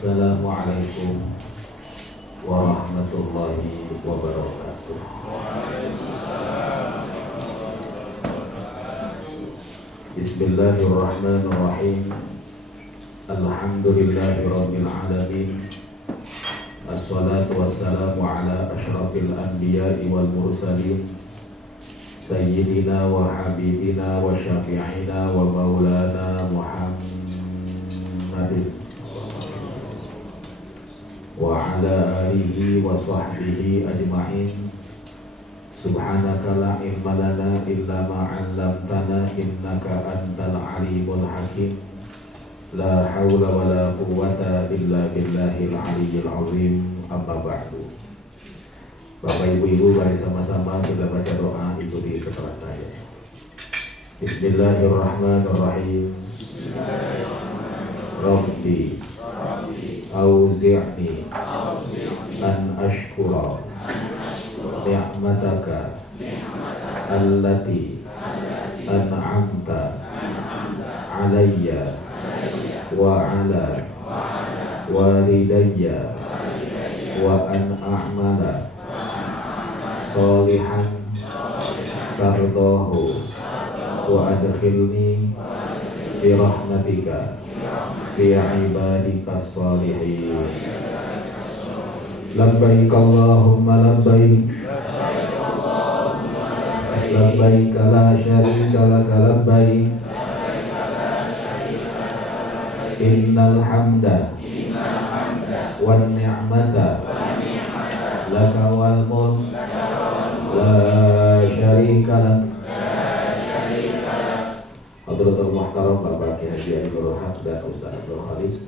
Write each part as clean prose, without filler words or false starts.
Assalamualaikum warahmatullahi wabarakatuh. Bismillahirrahmanirrahim. Alhamdulillahirabbil alamin. Assalatu wassalamu ala asyrafil anbiya'i wal mursalin Sayyidina wa habibina wa syafi'ina wa maulana Muhammadin wa ala alihi wa sahbihi ajma'in. Subhanaka la ilma lana illa ma 'allamtana innaka antal alimul hakim. La haula wa la quwwata illa billahil aliyyil azim. Amma ba'du. Bapak ibu-ibu, mari sama-sama kita baca doa, ikuti setelah saya. Bismillahirrahmanirrahim. Rabbi auzi'ni an ashkura ni'mataka allati an'amta alayya wa ala walidayya wa an a'mala sholihan tardahu wa adkhilni bi rahmatika fi ibadika sholihin. Labbaik Allahumma labbaik, labbaik la syarika laka labbaik, innal hamda wan ni'mata laka wal mulk la syarika lak. Hadratul Muhtaram Bapak Kiai Haji Nurul Haq dan Ustaz Abdul Khalid,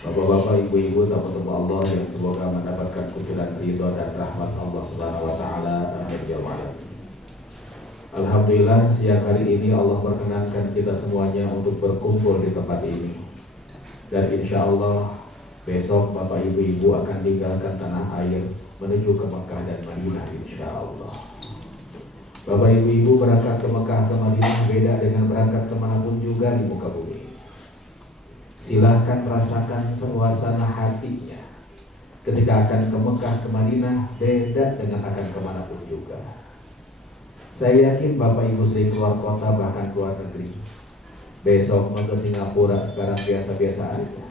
bapak-bapak, ibu-ibu, tamu-tamu Allah yang semoga mendapatkan kucuran ridho dan rahmat Allah Subhanahu wa taala. Amin ya rabbal alamin. Alhamdulillah, siang hari ini Allah perkenankan kita semuanya untuk berkumpul di tempat ini. Dan insya Allah besok bapak ibu-ibu akan tinggalkan tanah air menuju ke Mekah dan Madinah insya Allah. Bapak ibu-ibu berangkat ke Mekah ke Madinah beda dengan berangkat kemanapun juga di muka bumi. Silahkan rasakan suasana hatinya ketika akan ke Mekah ke Madinah beda dengan akan kemanapun juga. Saya yakin bapak ibu sering keluar kota bahkan keluar negeri. Besok mau ke Singapura sekarang biasa-biasa aja.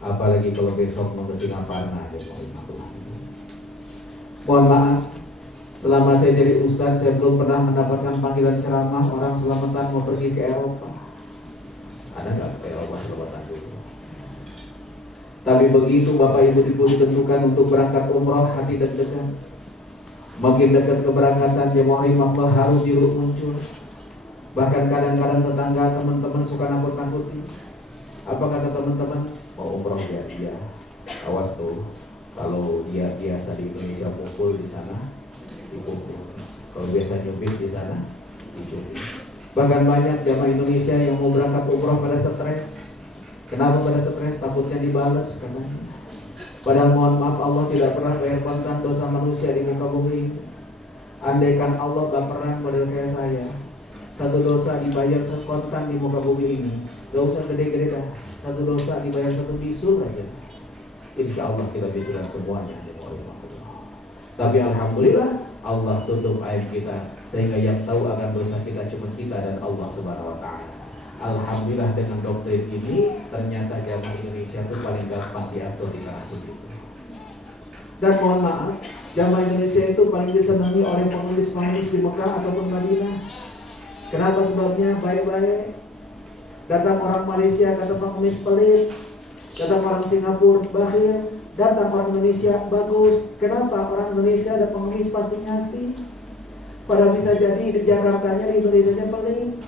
Apalagi kalau besok mau ke Singapura aja. Mohon maaf, selama saya jadi ustadz saya belum pernah mendapatkan panggilan ceramah orang selamatan mau pergi ke Eropa. Ada nggak ke Eropa selamatan dulu? Tapi begitu bapak ibu ditentukan untuk berangkat umroh, hati deg-degan. Makin dekat keberangkatan jemaah Allah harus diruk muncul. Bahkan kadang-kadang tetangga teman-teman suka nakut-nakuti. Apa kata teman-teman? Mau umroh ya dia. Awas tuh, kalau dia biasa di Indonesia pukul di sana dipukul. Kalau biasa nyubit di sana dicubit. Bahkan banyak jamaah Indonesia yang mau berangkat umroh pada stres. Kenapa pada stres? Takutnya dibales karena padahal mohon maaf Allah tidak pernah bayar kontan dosa manusia di muka bumi. Andaikan Allah gak pernah model kayak saya, satu dosa dibayar sekontan di muka bumi ini. Gak usah gede-gede dah, satu dosa dibayar satu bisul aja. Insya Allah kita bisulan semuanya. Tapi alhamdulillah Allah tutup aib kita sehingga yang tahu akan dosa kita cuma kita dan Allah Subhanahu wa taala. Alhamdulillah dengan doktrin ini ternyata jamaah Indonesia itu paling gampang diatur di tanah suci. Dan mohon maaf, jamaah Indonesia itu paling disenangi oleh penulis-penulis di Mekah ataupun Madinah. Kenapa sebabnya? Baik-baik. Datang orang Malaysia kata pengemis pelit, datang orang Singapura bakhil, datang orang Indonesia bagus. Kenapa? Orang Indonesia ada pengemis pasti ngasih. Padahal bisa jadi di Jakartanya, di Indonesianya pelit.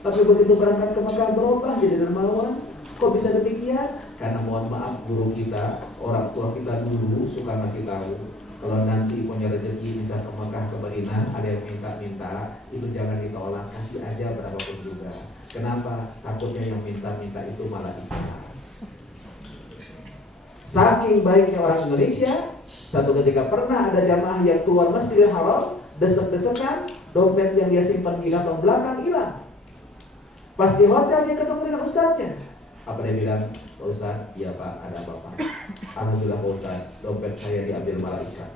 Tapi begitu berangkat ke Mekah berubah jadi dermawan. Kok bisa demikian? Karena mohon maaf guru kita, orang tua kita dulu suka ngasih tahu kalau nanti punya rezeki bisa ke Mekah ke Madinah ada yang minta-minta, itu jangan ditolak, kasih aja berapapun juga. Kenapa? Takutnya yang minta-minta itu malah diterima. Saking baiknya orang Indonesia, satu ketika pernah ada jamaah yang keluar Masjidil Haram, desek-desekan, dompet yang dia simpan di kantong belakang hilang. Pas di hotel dia ketemu dengan ustadznya. Apa dia bilang? Pak Ustadz, iya Pak, ada apa Pak? Alhamdulillah Pak Ustadz, dompet saya diambil malaikat.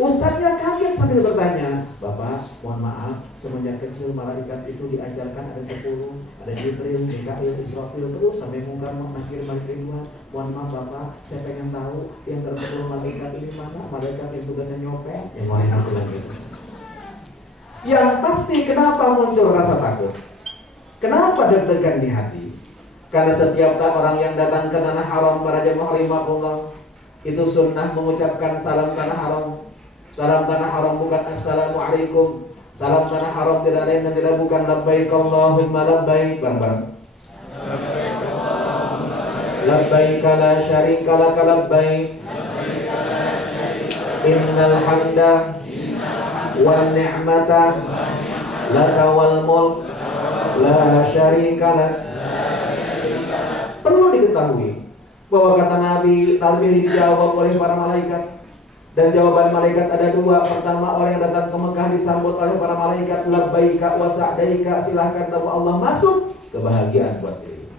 Ustadznya kaget sambil bertanya, Bapak, mohon maaf, semenjak kecil malaikat itu diajarkan ada 10, ada Jibril, Mikail, Israfil, terus sampai Munkar, Nakir, Ridwan. Mohon maaf Bapak, saya pengen tahu yang ter-10 malaikat ini mana? Malaikat yang tugasnya nyopet, yang malaikat bilang gitu. Yang pasti kenapa muncul rasa takut? Kenapa deg-degan di hati? Karena setiap orang yang datang ke tanah haram para jemaah rahimahullah, itu sunnah mengucapkan salam tanah haram. Salam tanah haram bukan assalamualaikum. Salam tanah haram tidak lain dan tidak bukan labbaik Allahumma labbaik. Bareng-bareng. Labbaik la syarika lak labbaik. Innal hamda wan ni'mata laka wal mulk la syarika lak. Perlu diketahui bahwa kata Nabi, talbih dijawab oleh para malaikat. Dan jawaban malaikat ada dua. Pertama, orang yang datang ke Mekah disambut oleh para malaikat, labbaika wa sa'daika, silahkan nama Allah masuk, kebahagiaan buat diri.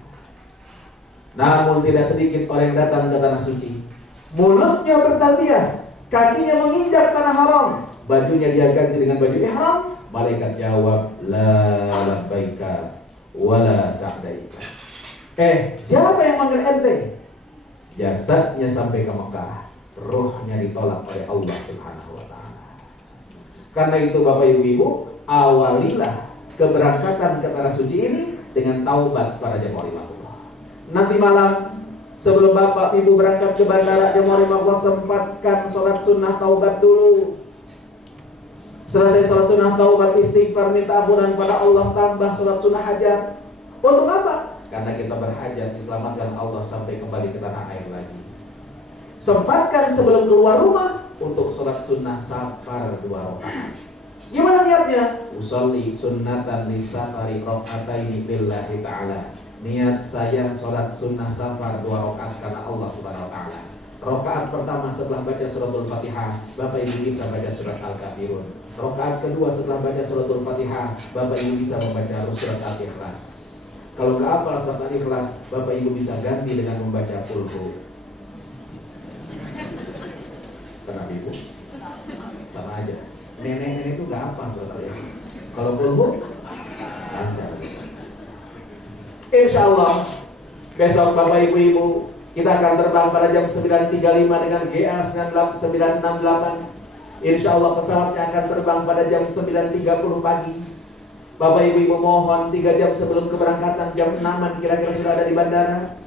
Namun tidak sedikit orang yang datang ke tanah suci, mulutnya bertalbiyah, kakinya menginjak tanah haram, bajunya dia ganti dengan baju ihram. Malaikat jawab, la labbaika wa la sa'daika. Siapa yang manggil ente? Jasadnya sampai ke Mekah, rohnya ditolak oleh Allah Subhanahu wa ta'ala. Karena itu Bapak Ibu, awalilah keberangkatan ke tanah suci ini dengan taubat para jemaah rahimahullah. Nanti malam sebelum Bapak Ibu berangkat ke bandara jemaah rahimahullah, sempatkan sholat sunnah taubat dulu. Selesai sholat sunnah taubat, istighfar, minta ampunan pada Allah, tambah sholat sunnah hajat. Untuk apa? Karena kita berhajat diselamatkan Allah sampai kembali ke tanah air lagi. Sempatkan sebelum keluar rumah untuk sholat sunnah safar 2 rakaat. Gimana niatnya? Usolli sunnatan lisafari rakaataini billahi ta'ala. Niat saya sholat sunnah safar 2 rakaat karena Allah Subhanahu wa ta'ala. Rakaat pertama setelah baca suratul Fatihah, Bapak Ibu bisa baca surat Al-Kafirun. Rakaat kedua setelah baca suratul Fatihah, Bapak Ibu bisa membaca surat Al-Ikhlas. Kalau nggak hafal surat Al-Ikhlas, Bapak Ibu bisa ganti dengan membaca Qul Hu. Kenapa Ibu? Sama aja. Nenek-nenek itu nggak hafal surat Al-Ikhlas. Kalau Qul Hu, lancar. Insya Allah besok Bapak Ibu kita akan terbang pada jam 9.35 dengan GA 968. Insya Allah pesawatnya akan terbang pada jam 9.30 pagi. Bapak Ibu mohon 3 jam sebelum keberangkatan, jam 6-an kira-kira sudah ada di bandara.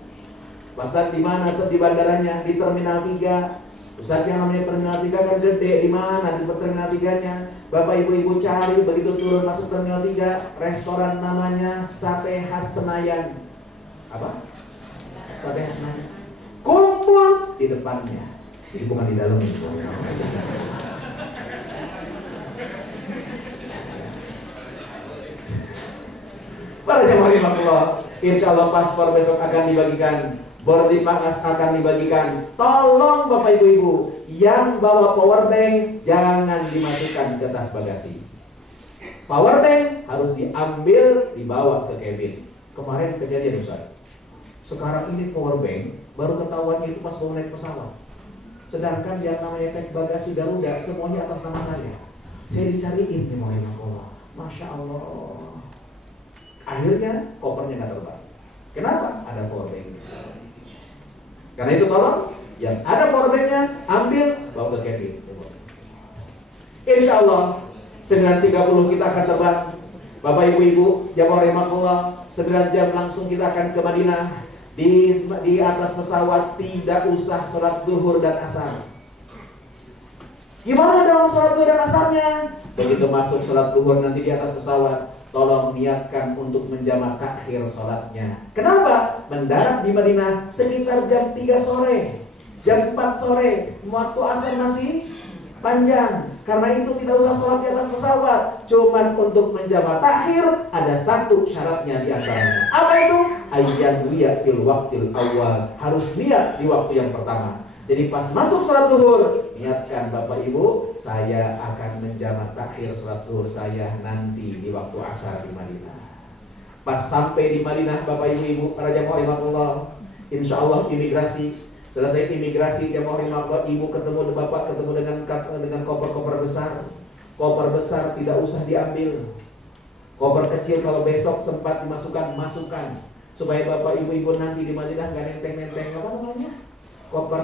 Ustaz di mana tuh di bandaranya? Di Terminal 3. Ustaz yang namanya Terminal 3 kan gede, di mana di Terminal 3-nya? Bapak Ibu cari, begitu turun masuk Terminal 3, restoran namanya Sate Khas Senayan. Apa? Sate Khas Senayan. Kumpul di depannya. Jadi bukan di dalam itu. Para jemaah rahimahullah, insya Allah paspor besok akan dibagikan, boarding pass akan dibagikan. Tolong Bapak Ibu yang bawa power bank jangan dimasukkan ke tas bagasi. Power bank harus diambil, dibawa ke cabin. Kemarin kejadian Ustaz. Sekarang ini power bank baru ketahuan itu pas mau naik pesawat. Sedangkan yang namanya tag bagasi Garuda semuanya atas nama saya. Saya dicariin nih rahimahullah. Masya Allah. Akhirnya kopernya nggak terbang. Kenapa? Ada power bank. Karena itu tolong yang ada power banknya ambil, bawa ke cabin. Insya Allah 9.30 kita akan terbang. Bapak Ibu jamaah rahimahullah, 9 jam langsung kita akan ke Madinah. Di atas pesawat tidak usah sholat zuhur dan asar. Gimana dong sholat zuhur dan asarnya? Begitu masuk sholat zuhur nanti di atas pesawat, tolong niatkan untuk menjamak takhir sholatnya. Kenapa? Mendarat di Madinah sekitar jam 3 sore, jam 4 sore, waktu asar masih panjang. Karena itu tidak usah sholat di atas pesawat. Cuman untuk menjamak takhir ada satu syaratnya di antaranya. Apa itu? Ayyan liya fil waqtil awal. Harus niat di waktu yang pertama. Jadi pas masuk sholat zuhur, niatkan Bapak Ibu, saya akan menjamak takhir sholat zuhur saya nanti di waktu asar di Madinah. Pas sampai di Madinah, Bapak Ibu para jamaah rahimakumullah, insya Allah imigrasi. Selesai imigrasi, jamaah rahimakumullah, ibu ketemu bapak ketemu dengan koper-koper besar. Koper besar tidak usah diambil. Koper kecil kalau besok sempat dimasukkan, masukkan. Supaya bapak ibu-ibu nanti di Madinah nggak nenteng-nenteng apa namanya koper.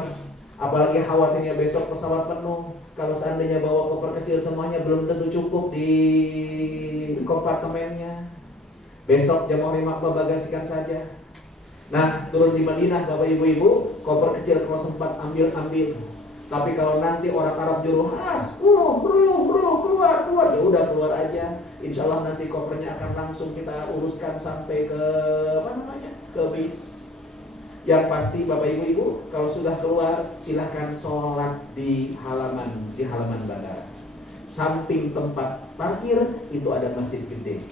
Apalagi khawatirnya besok pesawat penuh. Kalau seandainya bawa koper kecil semuanya belum tentu cukup di kompartemennya. Besok jamaah rahimakumullah bagasikan saja. Nah, turun di Madinah bapak ibu-ibu, koper kecil kalau sempat ambil. Tapi kalau nanti orang Arab juru bro, keluar, ya udah keluar aja. Insya Allah nanti kopernya akan langsung kita uruskan sampai ke ke bis. Yang pasti Bapak Ibu, kalau sudah keluar silahkan sholat di halaman bandara. Samping tempat parkir itu ada masjid gede.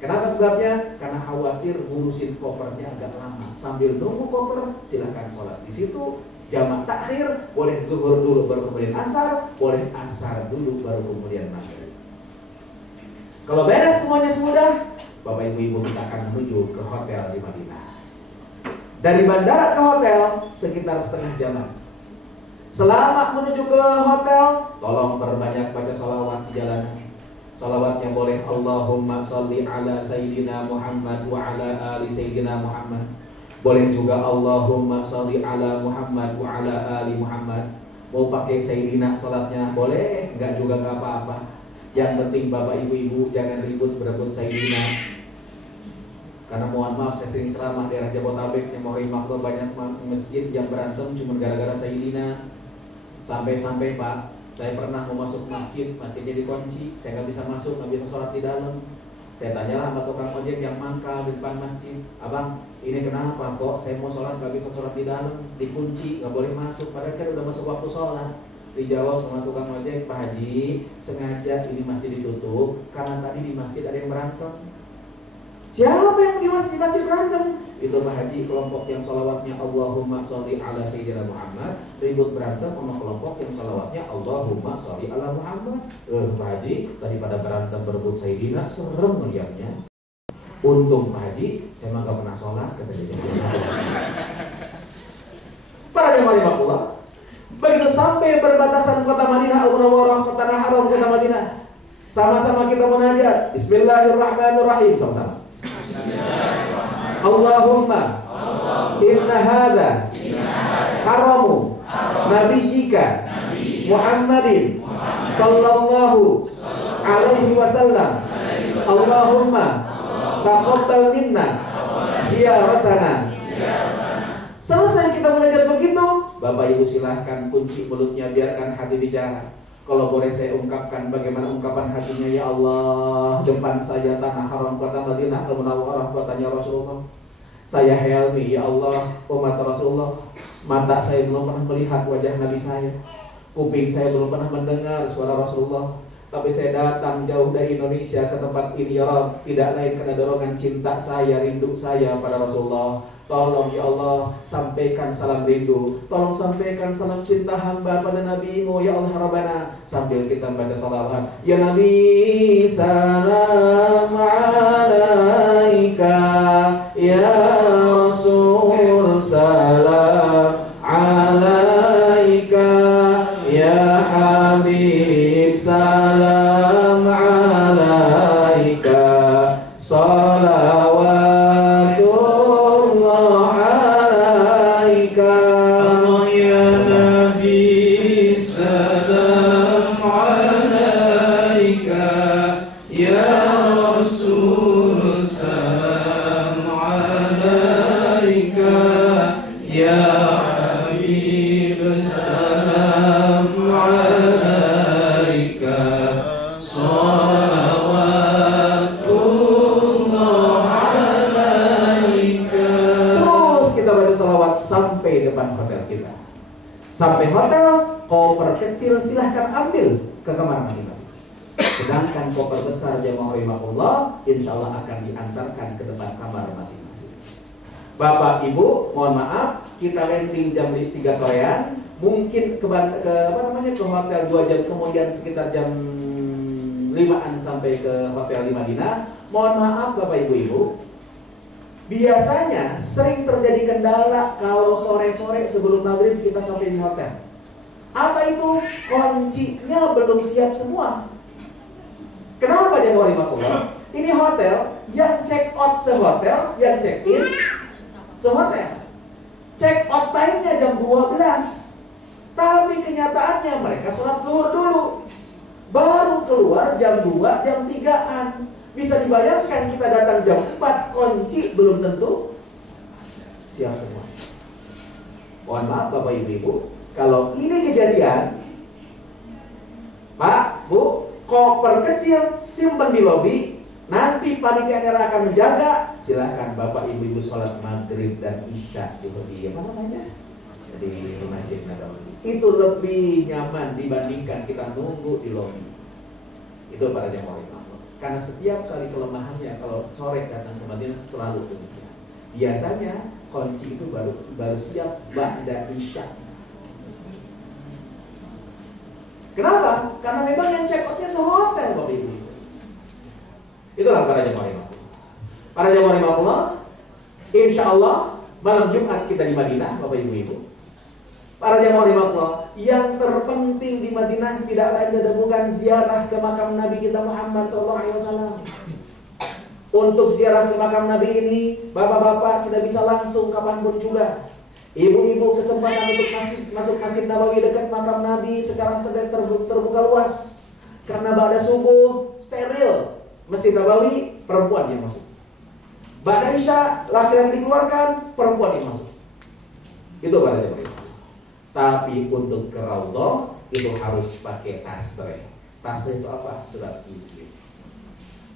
Kenapa sebabnya? Karena khawatir ngurusin kopernya agak lama. Sambil nunggu koper, silahkan sholat di situ. Jamak takhir, boleh zuhur dulu baru kemudian asar, boleh asar dulu baru kemudian maghrib. Kalau beres semuanya sudah, Bapak Ibu kita akan menuju ke hotel di Madinah. Dari bandara ke hotel sekitar setengah jaman. Selama menuju ke hotel, tolong perbanyak baca salawat di jalanan. Salawatnya boleh Allahumma sholli ala Sayyidina Muhammad wa ala ali Sayyidina Muhammad. Boleh juga Allahumma sholli ala Muhammad wa ala ali Muhammad. Mau pakai Sayyidina salatnya boleh, enggak juga enggak apa-apa. Yang penting Bapak Ibu jangan ribut berebut Sayyidina. Karena mohon maaf saya sering ceramah daerah Jabodetabek yang mau makhluk banyak masjid yang berantem cuma gara-gara Sayyidina. Sampai-sampai Pak, saya pernah mau masuk masjidnya dikunci, saya nggak bisa masuk, nggak bisa sholat di dalam. Saya tanyalah sama tukang ojek yang mangkal di depan masjid, abang, ini kenapa kok saya mau sholat nggak bisa sholat di dalam, dikunci, nggak boleh masuk, padahal kan udah masuk waktu sholat. Dijawab sama tukang ojek, Pak Haji, sengaja ini masjid ditutup karena tadi di masjid ada yang berantem. Siapa yang di masjid berantem? Itu Pak Haji, kelompok yang salawatnya Allahumma sholli ala Sayyidina Muhammad ribut berantem sama kelompok yang salawatnya Allahumma sholli ala Muhammad. Pak Haji, daripada berantem berebut Sayyidina, serem melihatnya. Untung Pak Haji, saya mah gak pernah sholat, kata dia. Para jemaah rahimakumullah, begitu sampai perbatasan kota Madinah Al-Munawwarah, kota Haram, kota Madinah, sama-sama kita munajat. Bismillahirrahmanirrahim, sama-sama. Allahumma inna hadha haramu nabiyyika Muhammadin sallallahu alaihi wasallam. Allahumma taqabbal minna ziyaratana. Selesai kita munajat begitu, Bapak Ibu silahkan kunci mulutnya, biarkan hati bicara. Kalau boleh saya ungkapkan bagaimana ungkapan hatinya, ya Allah, depan saya tanah haram kota Madinah Al-Munawwarah, kotanya Rasulullah. Saya helmi, ya Allah, umat Rasulullah. Mata saya belum pernah melihat wajah Nabi saya. Kuping saya belum pernah mendengar suara Rasulullah. Tapi saya datang jauh dari Indonesia ke tempat ini, ya Allah, tidak lain karena dorongan cinta saya, rindu saya pada Rasulullah. Tolong ya Allah, sampaikan salam rindu. Tolong sampaikan salam cinta hamba pada Nabi-Mu, ya Allah Rabbana. Sambil kita baca salawat, ya Nabi salam alaika, ya Rasul salam alaika, ya Habib salam alaika. Salawatullah alaika, ya Nabi salam alaika, ya Rasul salam alaika, ya Habib salam alaika. Sampai depan hotel kita. Sampai hotel, koper kecil silahkan ambil ke kamar masing-masing. Sedangkan koper besar jemaah rahimakumullah, insya Allah akan diantarkan ke depan kamar masing-masing. Bapak Ibu, mohon maaf, kita landing jam 3 sorean, mungkin ke hotel 2 jam kemudian sekitar jam 5-an sampai ke hotel di Madinah. Mohon maaf Bapak Ibu, Biasanya sering terjadi kendala kalau sore-sore sebelum maghrib kita sampai di hotel. Apa itu? Kuncinya belum siap semua. Kenapa dia warahmatullah? Ini hotel yang check out sehotel, yang check in sehotel. Check out time-nya jam 12. Tapi kenyataannya mereka sholat zuhur dulu, baru keluar jam 2, jam 3-an. Bisa dibayangkan kita datang jam 4, kunci belum tentu siap semua. Mohon maaf Bapak Ibu, kalau ini kejadian, Pak, Bu, koper kecil simpan di lobi. Nanti panitia yang akan menjaga. Silahkan Bapak Ibu sholat maghrib dan isya di apa namanya? Di Masjid Nabawi. Itu lebih nyaman dibandingkan kita nunggu di lobi. Itu para jemaah. Karena setiap kali kelemahannya kalau sore datang ke Madinah selalu demikian. Biasanya kunci itu baru siap ba'da isya. Kenapa? Karena memang yang check outnya sehotel Bapak Ibu. Itulah para jemaah. Para jemaah, insya Allah malam Jumat kita di Madinah Bapak Ibu. Para jemaah, yang terpenting di Madinah tidak lain dan bukan ziarah ke makam Nabi kita Muhammad SAW. Untuk ziarah ke makam Nabi ini, bapak-bapak kita bisa langsung kapanpun juga. Ibu-ibu kesempatan untuk masuk Masjid Nabawi dekat makam Nabi sekarang terbuka luas. Karena ba'da subuh steril Masjid Nabawi, perempuan yang masuk. Ba'da isya laki-laki dikeluarkan, perempuan yang masuk. Itu para jemaah. Tapi untuk ke Raudhah itu harus pakai tasreh. Tasreh itu apa? Surat izin.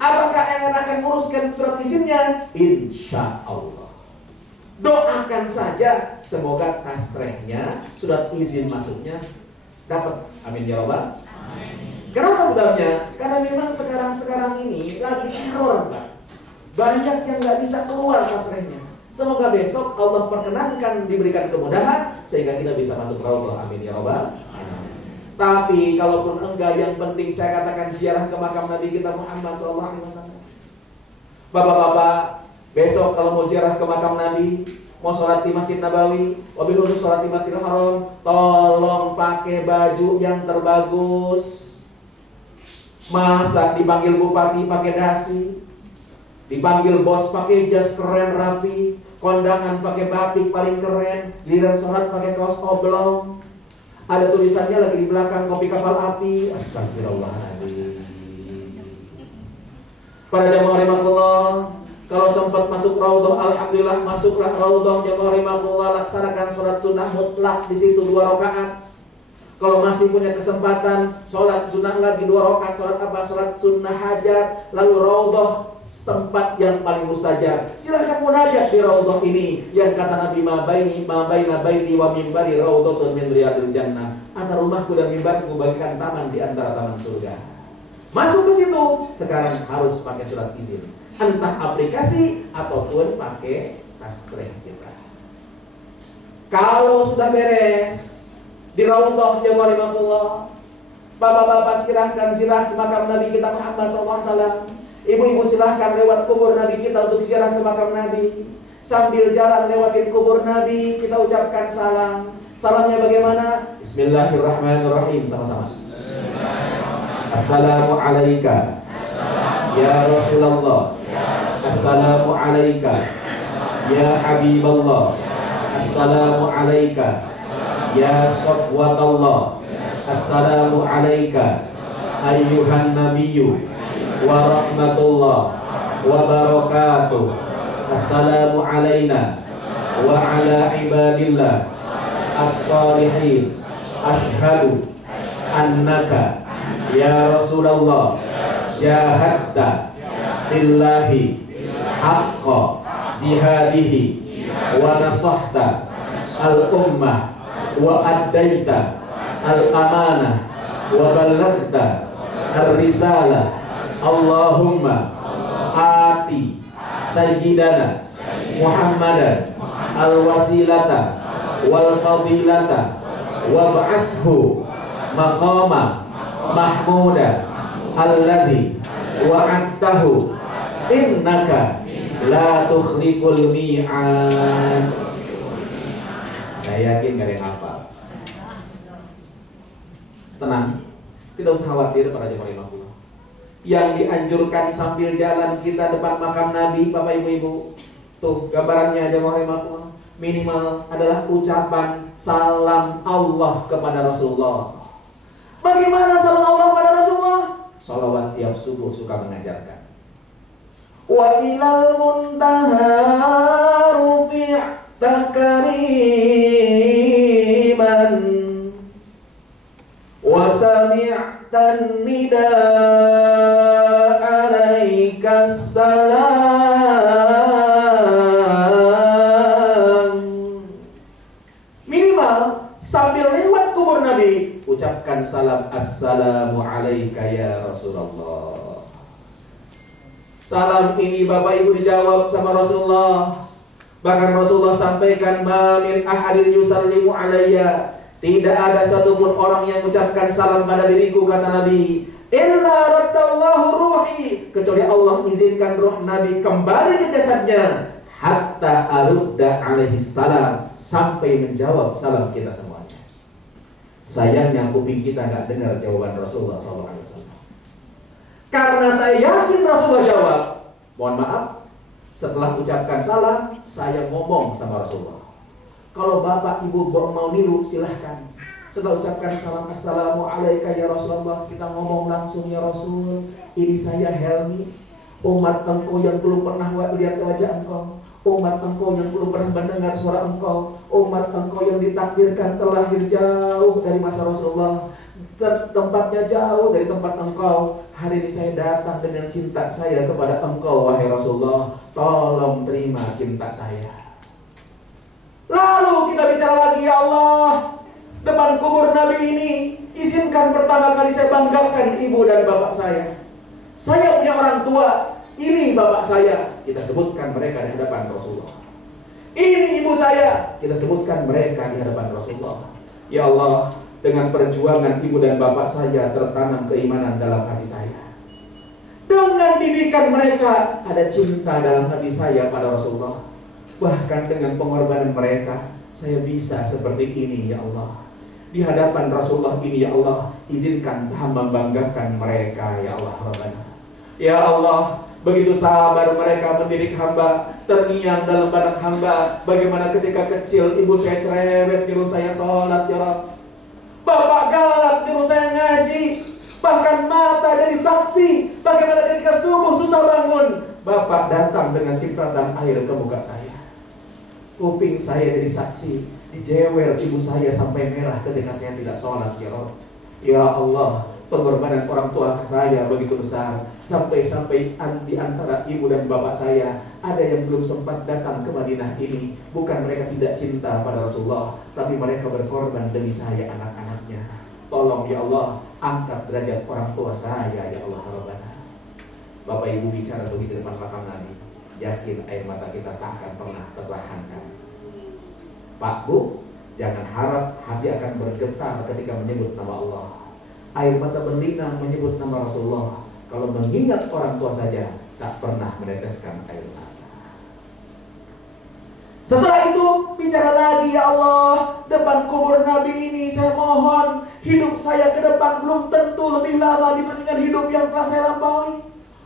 Apakah yang akan nguruskan surat izinnya? Insya Allah. Doakan saja semoga tasrehnya, surat izin masuknya dapat. Amin ya Rabbal. Kenapa sebabnya? Karena memang sekarang ini lagi teror, Pak. Banyak yang nggak bisa keluar tasrehnya. Semoga besok Allah perkenankan diberikan kemudahan sehingga kita bisa masuk Raudhah. Amin ya Rabbal. Tapi kalaupun enggak, yang penting saya katakan ziarah ke makam Nabi kita Muhammad SAW. Bapak-bapak, besok kalau mau ziarah ke makam Nabi, mau sholat di Masjid Nabawi, wabil khusus sholat di Masjidil Haram, tolong pakai baju yang terbagus. Masa dipanggil bupati pakai dasi, dipanggil bos pakai jas keren rapi, kondangan pakai batik paling keren, giliran sholat pakai kaos oblong, ada tulisannya lagi di belakang kopi kapal api. Astagfirullahaladzim. Para jamaah rahimakumullah, kalau sempat masuk Raudhah, alhamdulillah masuklah Raudhah. Jamaah rahimakumullah, laksanakan sholat sunnah mutlak di situ 2 rakaat. Kalau masih punya kesempatan, sholat sunnah lagi 2 rakaat. Sholat apa? Sholat sunnah hajat. Lalu Raudhah tempat yang paling mustajab. Silahkan munajat di Raudhah ini. Yang kata Nabi, ma baina baiti wa mimbari raudhatun min riyadil jannah. Antara rumahku dan mimbarku bagikan taman di antara taman surga. Masuk ke situ. Sekarang harus pakai surat izin. Entah aplikasi ataupun pakai tasreh kita. Kalau sudah beres di Raudhah jamaah rahimakumullah, bapak-bapak silahkan ziarah ke makam Nabi kita Muhammad SAW. Ibu-ibu silahkan lewat kubur Nabi kita untuk ziarah ke makam Nabi. Sambil jalan lewatin kubur Nabi, kita ucapkan salam. Salamnya bagaimana? Bismillahirrahmanirrahim. Sama-sama. Assalamu alayka ya Rasulullah. Assalamu alayka ya Habiballah. Assalamu alayka ya Safwatallah. Assalamu alayka ayyuhan nabiyyu wa rahmatullah wa barakatuh. Assalamu alayna wa ala ibadillah as-salihin. Ashhadu annaka ya Rasulullah jahadta billahi haqqa jihadihi wa nasahta al-ummah wa addaita al-amanah wa ballaghta ar-risalah. Allahumma ati sayyidana Muhammadan al-wasilata wal fadilata wa ba'athu maqama mahmuda alladhi wa'adtahu innaka La tukhliful mi'ad. Saya yakin gak ada yang hafal. Tenang, tidak usah khawatir para jemaah rahimahullah. Yang dianjurkan sambil jalan kita depan makam Nabi, Bapak Ibu, tuh gambarannya jemaah rahimahullah. Minimal adalah ucapan salam Allah kepada Rasulullah. Bagaimana salam Allah kepada Rasulullah? Salawat tiap subuh suka mengajarkan. Wa ilal muntaha rufi'ta kariman wa sami'tan nidaa alaika salam. Minimal sambil lewat kubur Nabi ucapkan salam, assalamu alayka ya Rasulullah. Salam ini Bapak Ibu dijawab sama Rasulullah. Bahkan Rasulullah sampaikan, ma min ahadin yusallimu alayya, tidak ada satupun orang yang mengucapkan salam pada diriku, kata Nabi, illa raddallahu ruhi, kecuali Allah izinkan roh Nabi kembali ke jasadnya, hatta arudda alaihi salam, sampai menjawab salam kita semuanya. Sayangnya kuping kita nggak dengar jawaban Rasulullah SAW. Karena saya yakin Rasulullah jawab, mohon maaf, setelah ucapkan salam, saya ngomong sama Rasulullah. Kalau Bapak Ibu mau niru, silahkan. Setelah ucapkan salam, assalamu alayka ya Rasulullah, kita ngomong langsung, ya Rasul, ini saya Helmi, umat engkau yang belum pernah lihat wajah engkau, umat engkau yang belum pernah mendengar suara engkau, umat engkau yang ditakdirkan terlahir jauh dari masa Rasulullah, tempatnya jauh dari tempat engkau. Hari ini saya datang dengan cinta saya kepada engkau, wahai Rasulullah, tolong terima cinta saya. Lalu kita bicara lagi, ya Allah, depan kubur Nabi ini, izinkan pertama kali saya banggakan ibu dan bapak saya. Saya punya orang tua, ini bapak saya, kita sebutkan mereka di hadapan Rasulullah. Ini ibu saya, kita sebutkan mereka di hadapan Rasulullah. Ya Allah, dengan perjuangan ibu dan bapak saya tertanam keimanan dalam hati saya. Dengan didikan mereka ada cinta dalam hati saya pada Rasulullah. Bahkan dengan pengorbanan mereka saya bisa seperti ini, ya Allah. Di hadapan Rasulullah ini, ya Allah, izinkan hamba banggakan mereka, ya Allah Rabbana. Ya Allah, begitu sabar mereka mendidik hamba, terngiang dalam badan hamba. Bagaimana ketika kecil ibu saya cerewet nyuruh saya sholat, ya Rabb. Bapak galak nyuruh saya ngaji, bahkan mata jadi saksi. Bagaimana ketika subuh susah bangun, Bapak datang dengan cipratan air ke muka saya. Kuping saya jadi saksi, dijewer ibu saya sampai merah ketika saya tidak sholat, ya Rabb. Ya Allah, pengorbanan orang tua saya begitu besar, sampai-sampai di antara ibu dan bapak saya ada yang belum sempat datang ke Madinah ini. Bukan mereka tidak cinta pada Rasulullah, tapi mereka berkorban demi saya, anak-anaknya. Tolong ya Allah, angkat derajat orang tua saya, ya Allah Rabbana. Bapak Ibu bicara begitu depan makam Nabi, yakin air mata kita tak akan pernah tertahankan. Pak Bu, jangan harap hati akan bergetar ketika menyebut nama Allah. Air mata berlinang menyebut nama Rasulullah. Kalau mengingat orang tua saja, tak pernah meneteskan air mata. Setelah itu bicara lagi, ya Allah, depan kubur Nabi ini saya mohon, hidup saya ke depan belum tentu lebih lama dibandingkan hidup yang telah saya lampaui.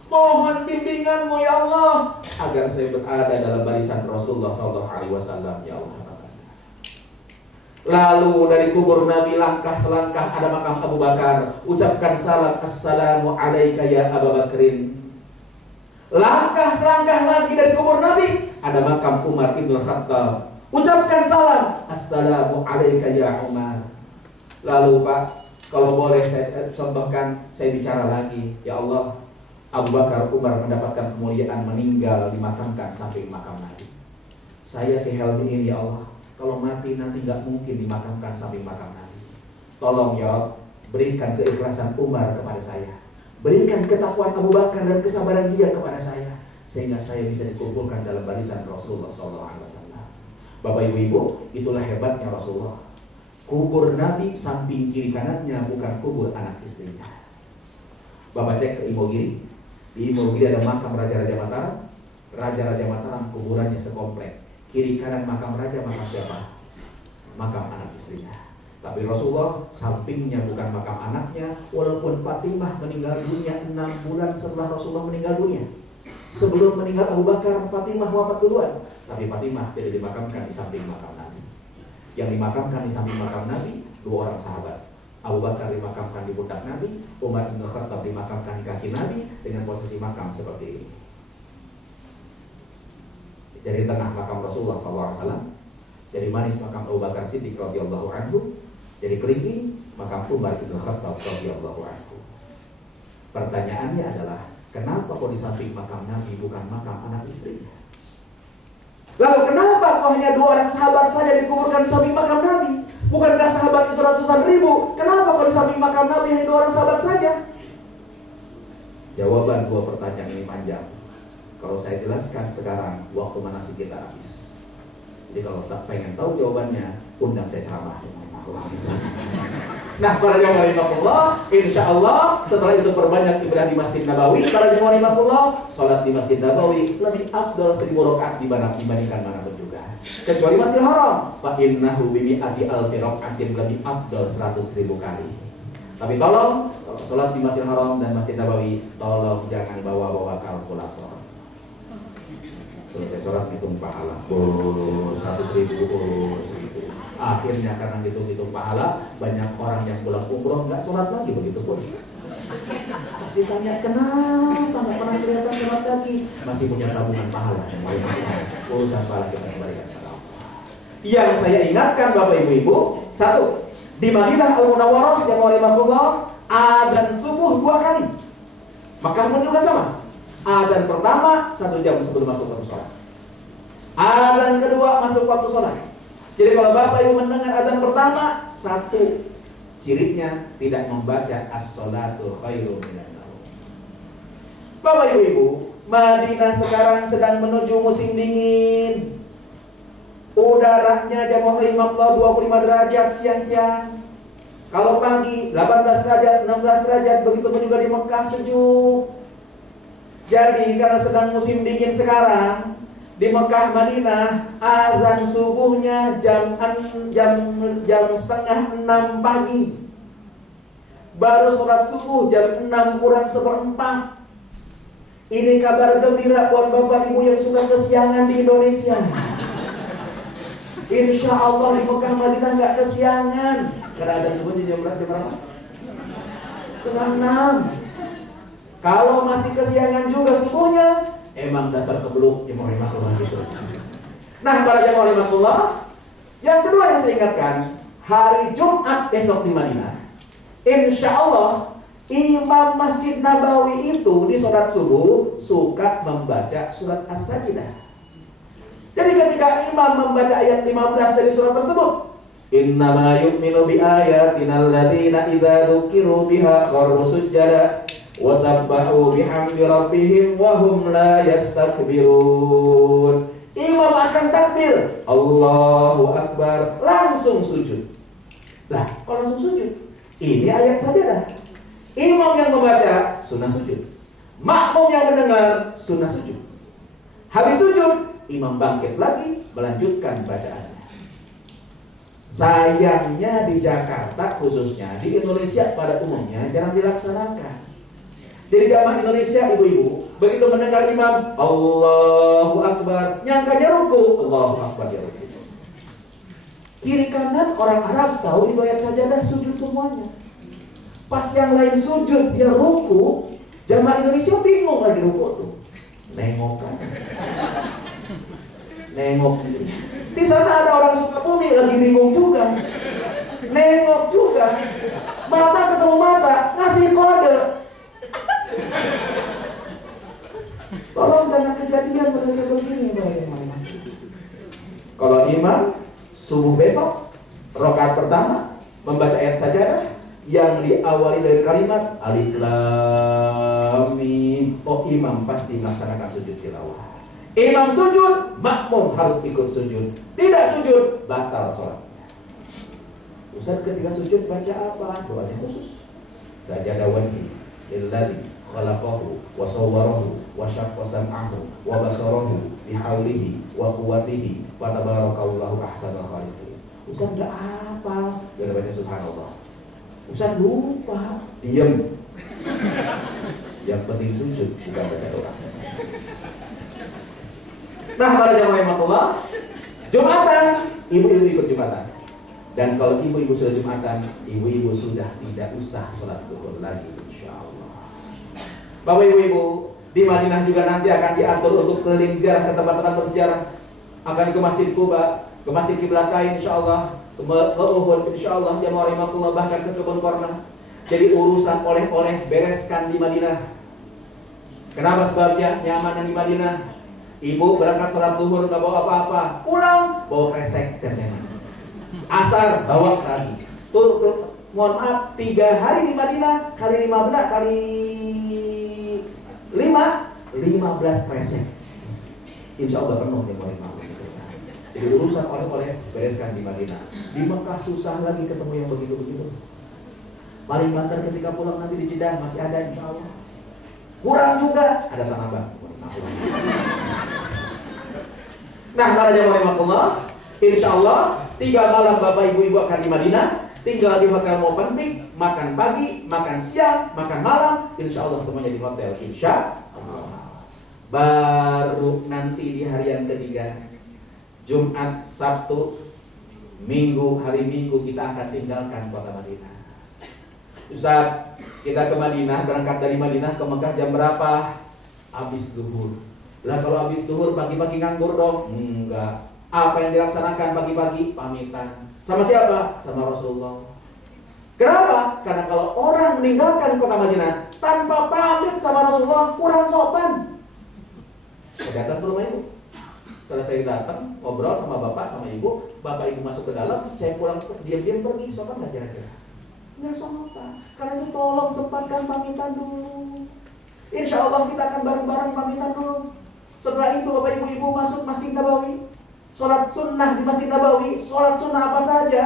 Mohon bimbinganmu ya Allah, agar saya berada dalam barisan Rasulullah SAW, ya Allah. Lalu dari kubur Nabi langkah selangkah ada makam Abu Bakar. Ucapkan salam, assalamu alayka ya Abu Bakrin. Langkah selangkah lagi dari kubur Nabi ada makam Umar ibn Khattab. Ucapkan salam, assalamu alayka ya Umar. Lalu Pak, kalau boleh saya contohkan, saya bicara lagi, ya Allah, Abu Bakar Umar mendapatkan kemuliaan meninggal dimakamkan samping makam Nabi. Saya si Helmi ini, ya Allah, kalau mati nanti gak mungkin dimakamkan samping makam Nabi. Tolong ya Allah, berikan keikhlasan Umar kepada saya, berikan ketakwaan Abu Bakar dan kesabaran dia kepada saya, sehingga saya bisa dikumpulkan dalam barisan Rasulullah SAW. Bapak Ibu, itulah hebatnya Rasulullah. Kubur Nabi samping kiri kanannya bukan kubur anak istrinya. Bapak cek ke Imogiri, di Imogiri ada makam Raja-Raja Mataram. Raja-raja Mataram kuburannya sekomplek. Kiri kanan makam raja, makam siapa? Makam anak istrinya. Tapi Rasulullah sampingnya bukan makam anaknya. Walaupun Fatimah meninggal dunia 6 bulan setelah Rasulullah meninggal dunia. Sebelum meninggal Abu Bakar, Fatimah wafat duluan. Tapi Fatimah tidak dimakamkan di samping makam Nabi. Yang dimakamkan di samping makam Nabi 2 orang sahabat. Abu Bakar dimakamkan di pundak Nabi, Umar bin Khattab dimakamkan di kaki Nabi dengan posisi makam seperti ini. Jadi tengah makam Rasulullah SAW, jadi manis makam Abu Bakar Siddiq radhiyallahu anhu, jadi kelingking makam Umar bin Khattab radhiyallahu anhu. Pertanyaannya adalah, kenapa kok di samping makam Nabi bukan makam anak istrinya? Lalu kenapa kok hanya 2 orang sahabat saja dikuburkan di samping makam Nabi? Bukankah sahabat itu ratusan ribu? Kenapa kok di samping makam Nabi hanya 2 orang sahabat saja? Jawaban 2 pertanyaan ini panjang. Kalau saya jelaskan sekarang, waktu manasik kita habis. Jadi kalau tak pengen tahu jawabannya, undang saya ceramah. Nah, para jamaah rahimakumullah, insya Allah setelah itu perbanyak ibadah di Masjid Nabawi. Para jamaah rahimakumullah, sholat di Masjid Nabawi lebih afdal 1000 rakaat dibandingkan manapun juga. Kecuali Masjidil Haram, fa innahu bimi'ati alfi rakaatin lebih afdal 100.000 kali. Tapi tolong, kalau sholat di Masjidil Haram dan Masjid Nabawi, tolong jangan bawa-bawa kalkulator. Selesai sholat hitung pahala, 100.000, akhirnya karena hitung-hitung pahala, banyak orang yang pulang umroh nggak sholat lagi, begitu pun. Masih tanya kenapa nggak pernah kelihatan sholat lagi? Masih punya tabungan pahala. Urusan pahala kita kembalikan kepada Allah. Yang saya ingatkan Bapak Ibu-Ibu, 1, di Madinah Al-Munawwarah yang rahimahullah, adzan subuh 2 kali. Makkah pun juga sama. Adzan pertama 1 jam sebelum masuk waktu sholat. Adzan kedua masuk waktu sholat. Jadi kalau Bapak Ibu mendengar adzan pertama, 1 cirinya tidak membaca as-sholatu khairum minan naum. Bapak Ibu, Madinah sekarang sedang menuju musim dingin. Udaranya jamaah rahimahullah 25 derajat siang-siang. Kalau pagi 18 derajat, 16 derajat, begitu pun juga di Mekah sejuk. Jadi karena sedang musim dingin sekarang, di Mekah Madinah azan subuhnya jam setengah 6 pagi. Baru sholat subuh jam 6 kurang 1/4. Ini kabar gembira buat Bapak Ibu yang suka kesiangan di Indonesia. Insya Allah di Mekah Madinah nggak kesiangan. Karena azan subuhnya jam berapa? Setengah 6. Kalau masih kesiangan juga subuhnya, emang dasar kebeluk yang rahimahullah gitu. Nah, para jamaah rahimahullah, yang kedua yang saya ingatkan, hari Jumat besok di Madinah, insya Allah imam Masjid Nabawi itu di sholat subuh suka membaca surat As-Sajdah. Jadi ketika imam membaca ayat 15 dari surat tersebut, innama yu'minu bi ayatina alladziina idza dzukiru biha kharru sujada wasabbahu bihamdi rabbihim wa hum la yastakbirun. Imam akan takbir, Allahu Akbar, langsung sujud. Lah, kalau langsung sujud, ini ayat sajadah. Imam yang membaca sunnah sujud, makmum yang mendengar sunnah sujud. Habis sujud, imam bangkit lagi melanjutkan bacaannya. Sayangnya di Jakarta khususnya, di Indonesia pada umumnya jarang dilaksanakan. Jadi jamaah Indonesia ibu-ibu, begitu mendengar imam Allahu Akbar, nyangkanya ruku, Allahu Akbar ya ruku. Kiri kanan orang Arab tahu itu ayat sajadah, sujud semuanya. Pas yang lain sujud dia ruku, jamaah Indonesia bingung lagi ruku tuh. Nengok kan? Nengok. Di sana ada orang Sukabumi lagi bingung juga. Nengok juga. Mata ketemu mata, ngasih kode. Tolong jangan kejadian mereka begini. Kalau imam subuh besok rakaat pertama membaca ayat sajadah yang diawali dari kalimat alif lam mim, oh imam pasti melaksanakan sujud tilawah. Imam sujud, makmum harus ikut sujud. Tidak sujud, batal sholatnya. Ustaz ketika sujud baca apa? Doanya khusus. Sajadah wajib. lilladzi khalaqahu wa sawwarahu wa syaqqa sam'ahu wa basarahu bihaulihi wa quwwatihi wa tabarakallahu ahsanul khaliqin. Ustaz enggak apa, enggak baca subhanallah. Ustaz lupa, diam. Yang penting sujud, bukan baca doa. Nah, para jamaah Allah, Jumatan, ibu-ibu ikut Jumatan. Dan kalau ibu-ibu sudah Jumatan, ibu-ibu sudah tidak usah sholat zuhur lagi, insya Allah. Bapak ibu-ibu, di Madinah juga nanti akan diatur untuk keliling ziarah ke tempat-tempat bersejarah. Akan ke Masjid Quba, ke Masjid Qiblatain insya Allah, ke Uhud insya Allah, jamaah rahimakumullah, bahkan ke Kebun Korma. Jadi urusan oleh-oleh bereskan di Madinah. Kenapa sebabnya? Nyaman di Madinah. Ibu berangkat sholat zuhur nggak bawa apa-apa, pulang bawa kresek dan lain-lain. Asar bawa lagi. Tuh, mohon maaf, 3 hari di Madinah kali 15 kali 15 kresek. Insya Allah penuh ya, mohon maaf. Jadi urusan oleh-oleh bereskan di Madinah. Di Mekah susah lagi ketemu yang begitu-begitu. Paling banter ketika pulang nanti di Jeddah masih ada insya Allah. Kurang juga ada tambah. Nah, para jamaah rahimakumullah, insya Allah 3 malam bapak ibu-ibu akan di Madinah, tinggal di hotel Movenpick, makan pagi, makan siang, makan malam, insya Allah semuanya di hotel, insya Allah. Baru nanti di harian ketiga, Jumat, Sabtu, Minggu, hari Minggu kita akan tinggalkan kota Madinah. Ustaz, kita ke Madinah, berangkat dari Madinah ke Mekah jam berapa? Habis zuhur. Lah kalau habis zuhur pagi-pagi nganggur dong? Enggak. Apa yang dilaksanakan pagi-pagi? Pamitan. Sama siapa? Sama Rasulullah. Kenapa? Karena kalau orang meninggalkan kota Madinah tanpa pamit sama Rasulullah kurang sopan. Saya datang ke rumah ibu. Setelah saya datang, ngobrol sama bapak sama ibu, bapak ibu masuk ke dalam, saya pulang diam-diam pergi, sopan nggak kira-kira? Nggak sopan. Karena itu tolong sempatkan pamitan dulu. Insya Allah kita akan bareng-bareng pamitan dulu. Setelah itu bapak ibu-ibu masuk Masjid Nabawi, sholat sunnah di Masjid Nabawi. Sholat sunnah apa saja?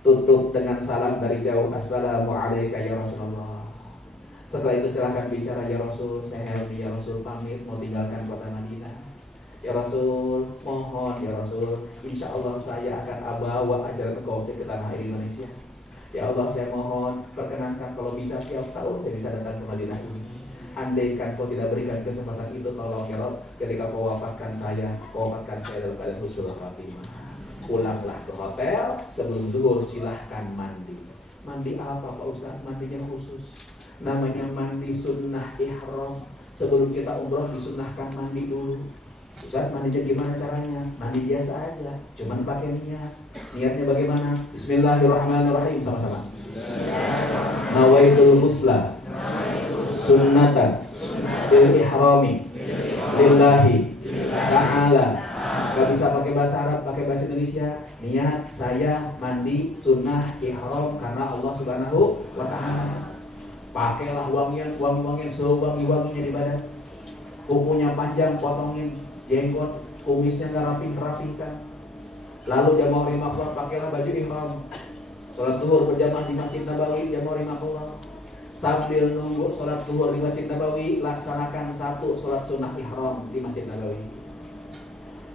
Tutup dengan salam dari jauh, Assalamualaikum ya Rasulullah. Setelah itu silahkan bicara, ya Rasul, saya Helmi, ya Rasul pamit mau tinggalkan kota Madinah. Ya Rasul, mohon ya Rasul, insya Allah saya akan bawa ajaran engkau ke tanah air Indonesia. Ya Allah, saya mohon perkenankan kalau bisa tiap tahun saya bisa datang ke Madinah ini. Andaikan kau tidak berikan kesempatan itu, tolong ya Rabb, ketika kau wafatkan saya dalam keadaan husnul khatimah. Pulanglah ke hotel, sebelum zuhur silahkan mandi. Mandi apa Pak Ustaz? Mandinya khusus, namanya mandi sunnah ihram. Sebelum kita umroh disunnahkan mandi dulu. Ustaz, mandinya gimana caranya? Mandi biasa aja, cuman pakai niat. Niatnya bagaimana? Bismillahirrahmanirrahim, sama-sama. Nawaitul musla sunnatan bil ihrami lillahi ta'ala. Gak bisa pakai bahasa Arab, pakai bahasa Indonesia. Niat saya mandi sunnah ihram karena Allah Subhanahu wa ta'ala. Pakailah wangian sewangi-wanginya di badan. Kukunya panjang, potongin. Jenggot, kumisnya nggak rapi-rapikan. Lalu jamaah rahimakumullah, pakailah baju ihram. Sholat zuhur berjamaah di Masjid Nabawi, jamaah rahimakumullah. Sambil nunggu sholat zuhur di Masjid Nabawi, laksanakan 1 sholat sunnah ihram di Masjid Nabawi.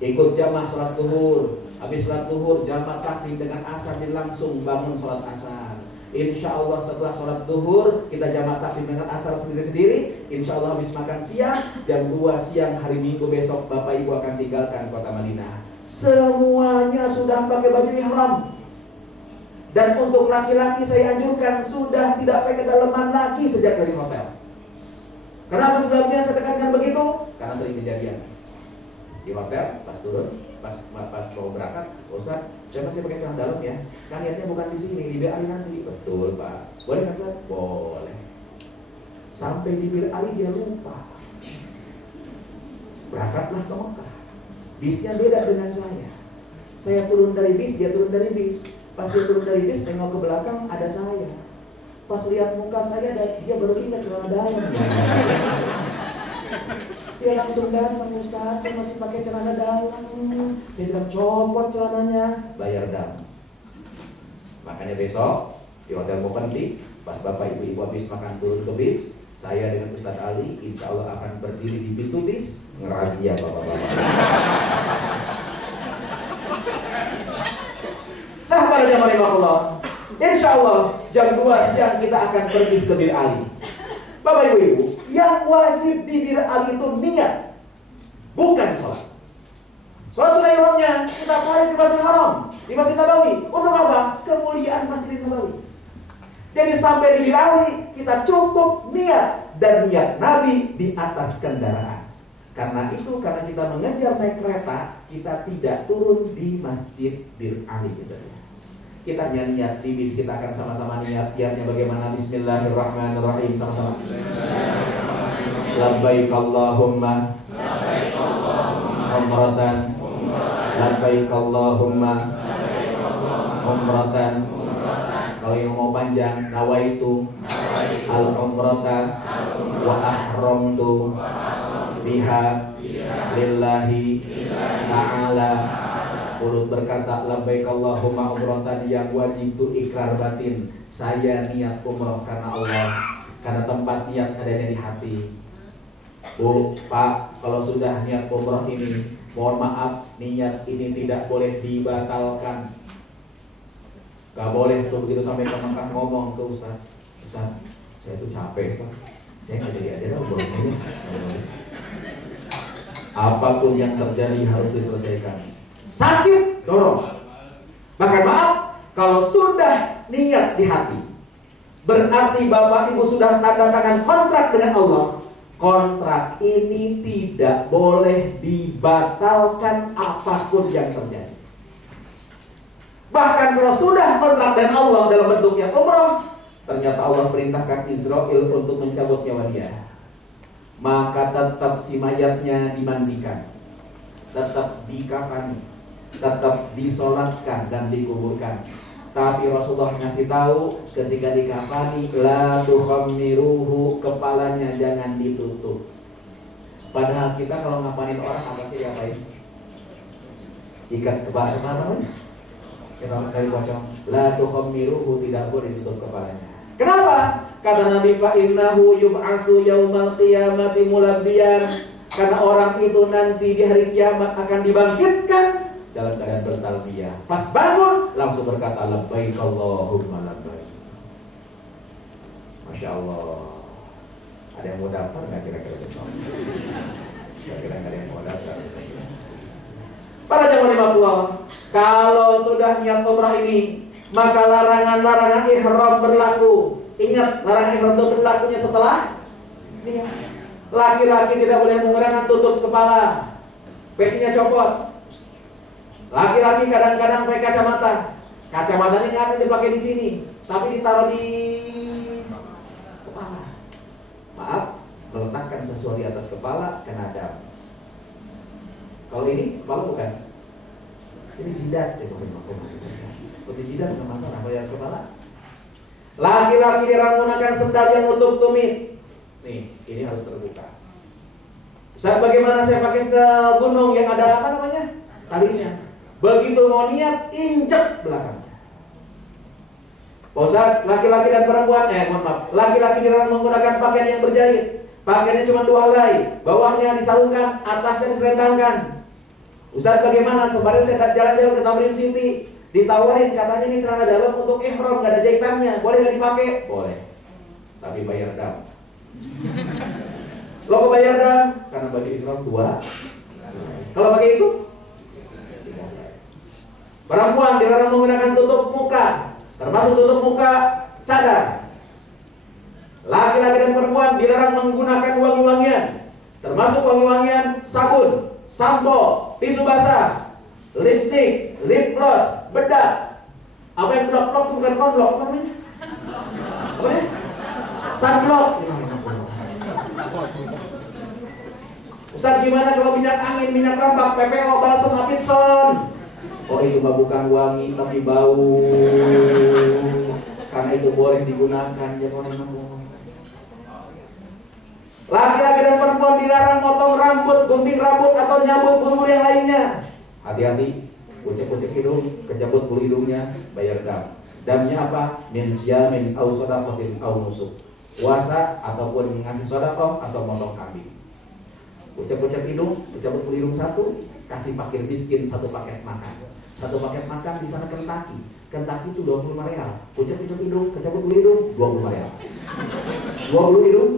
Ikut jamaah sholat zuhur. Habis sholat zuhur, jamaah takdim dengan asar, langsung bangun sholat asar. Insya Allah setelah sholat zuhur kita jamaah takdim dengan asar sendiri-sendiri. Insya Allah habis makan siang, jam 2 siang hari Minggu besok bapak ibu akan tinggalkan kota Madinah. Semuanya sudah pakai baju ihram. Dan untuk laki-laki saya anjurkan sudah tidak pakai daleman lagi sejak dari hotel. Kenapa sebabnya saya tekankan begitu? Karena sering kejadian di hotel pas turun, pas mau berangkat, Ustaz, saya masih pakai celana dalam ya. Kan niatnya bukan di sini, di Bir Ali nanti. Betul Pak. Boleh kan Ustaz? Boleh. Sampai di Bir Ali dia lupa. Berangkatlah ke Mekah. Bisnya beda dengan saya. Saya turun dari bis, dia turun dari bis. Pas dia turun dari bis, tengok ke belakang ada saya. Pas lihat muka saya, dia baru ingat celana dalam. Dia langsung datang, Ustaz, saya masih pakai celana dalam. Saya bilang, copot celananya, bayar dam. Makanya besok Di hotel Mopendi, pas bapak ibu habis makan turun ke bis, saya dengan Ustadz Ali insya Allah akan berdiri di pintu bis ngerazia bapak-bapak. Nah para jamaah Allah, insya Allah jam 2 siang kita akan pergi ke Bir Ali. Bapak ibu, yang wajib di Bir Ali itu niat, bukan sholat. Sholat sunnah ihramnya kita tarik di Masjidil Haram, di Masjid Nabawi. Untuk apa? Kemuliaan Masjid Nabawi. Jadi sampai di Bir Ali kita cukup niat, dan niat Nabi di atas kendaraan. Karena itu, karena kita mengejar naik kereta, kita tidak turun di Masjid Bir Ali misalnya. Kita niat di bis, kita akan sama-sama niatnya bagaimana? Bismillahirrahmanirrahim, sama-sama. Labbaik Allahumma umratan, labbaik Allahumma umratan. Kalau yang mau panjang, nawaitu al-umrata wa ahramtu biha lillahi ta'ala. Mulut berkata labbaik Allahumma umratan, yang wajib itu ikrar batin. Saya niat umroh karena Allah, karena tempat niat adanya di hati. Bu, Pak, kalau sudah niat umroh ini, mohon maaf, niat ini tidak boleh dibatalkan. Gak boleh tuh begitu sampai ke Mekah ngomong ke Ustaz, Ustaz, saya tuh capek, Ustaz. Saya nggak jadi aja dong. Apapun yang terjadi harus diselesaikan. Sakit, dorong. Bahkan maaf, kalau sudah niat di hati, berarti Bapak Ibu sudah tanda tangan kontrak dengan Allah. Kontrak ini tidak boleh dibatalkan apapun yang terjadi. Bahkan kalau sudah kontrak dengan Allah dalam bentuknya umroh, ternyata Allah perintahkan Israel untuk mencabut nyawa dia, maka tetap si mayatnya dimandikan, tetap dikafani, tetap disolatkan dan dikuburkan. Tapi Rasulullah ngasih tahu ketika dikafani, la tukhammiruhu, kepalanya jangan ditutup. Padahal kita kalau ngapain orang apa sih diapain? Ikat kepala namanya. Kita dari pocong, la tukhammiruhu, tidak boleh ditutup kepalanya. Kenapa? Kata Nabi, fa innahu yub'atsu yaumal qiyamati mulabbiyan. Karena orang itu nanti di hari kiamat akan dibangkitkan dalam keadaan bertalbiyah. Pas bangun langsung berkata labbaik Allahumma labbaik. Masya Allah. Ada yang mau daftar nggak kira-kira besok? Kira-kira nggak ada yang mau daftar. Para jamaah Allah, kalau sudah niat umrah ini, maka larangan-larangan ihram berlaku. Ingat, larangan ihram itu berlakunya setelah niat. Laki-laki tidak boleh menggunakan tutup kepala, pecinya copot. Laki-laki kadang-kadang pakai kacamata. Kacamatanya nggak ada dipakai di sini, tapi ditaruh di kepala. Maaf, meletakkan sesuatu di atas kepala kena dam. Kalau ini kepala bukan. Ini jidat, Seperti jidat bukan masalah. Apa di atas kepala? Laki-laki dilarang menggunakan sendal yang nutup tumit. Nih, ini harus terbuka. Ustaz, bagaimana saya pakai sendal gunung yang ada apa namanya? Talinya. Begitu mau niat, injek belakangnya. Ustaz, laki-laki dan perempuan, laki-laki dilarang menggunakan pakaian yang berjahit. Pakaiannya cuma 2 helai, bawahnya disarungkan, atasnya diselentangkan. Ustaz, bagaimana? Kemarin saya jalan-jalan ke Tamrin City, ditawarin katanya ini celana dalam untuk ihram, nggak ada jahitannya, boleh nggak dipakai? Boleh, tapi bayar dam. Lo kok bayar dam? Karena baju ihram 2. Kalau pakai itu, perempuan dilarang menggunakan tutup muka, termasuk tutup muka cadar. Laki-laki dan perempuan dilarang menggunakan wangi-wangian, termasuk wangi-wangian sabun, sampo, tisu basah, lipstick, lip gloss, bedak. Apa yang blok-blok itu bukan konblok, apa namanya? Apa ya? Sunblock. Ustaz, gimana kalau minyak angin, minyak rampak, PPO, balsam, Apitson? Oh, itu mah bukan wangi tapi bau. Karena itu boleh digunakan, jangan ngomong. Laki-laki dan perempuan dilarang motong rambut, gunting rambut atau nyabut bulu yang lainnya. Hati-hati. Ucek-ucek hidung, kejabut bulu hidungnya, bayar dam. Damnya apa? Min syamin au shadaqatin au nusuk. Puasa ataupun ngasih sedekah atau motong kambing. Ucek-ucek hidung, kejabut bulu hidung satu, kasih paket miskin satu paket makan. Satu paket makan di sana Kentucky. Kentucky itu 25 real. Ucek-ucek hidung, kejabut bulu hidung 25 real. 20 hidung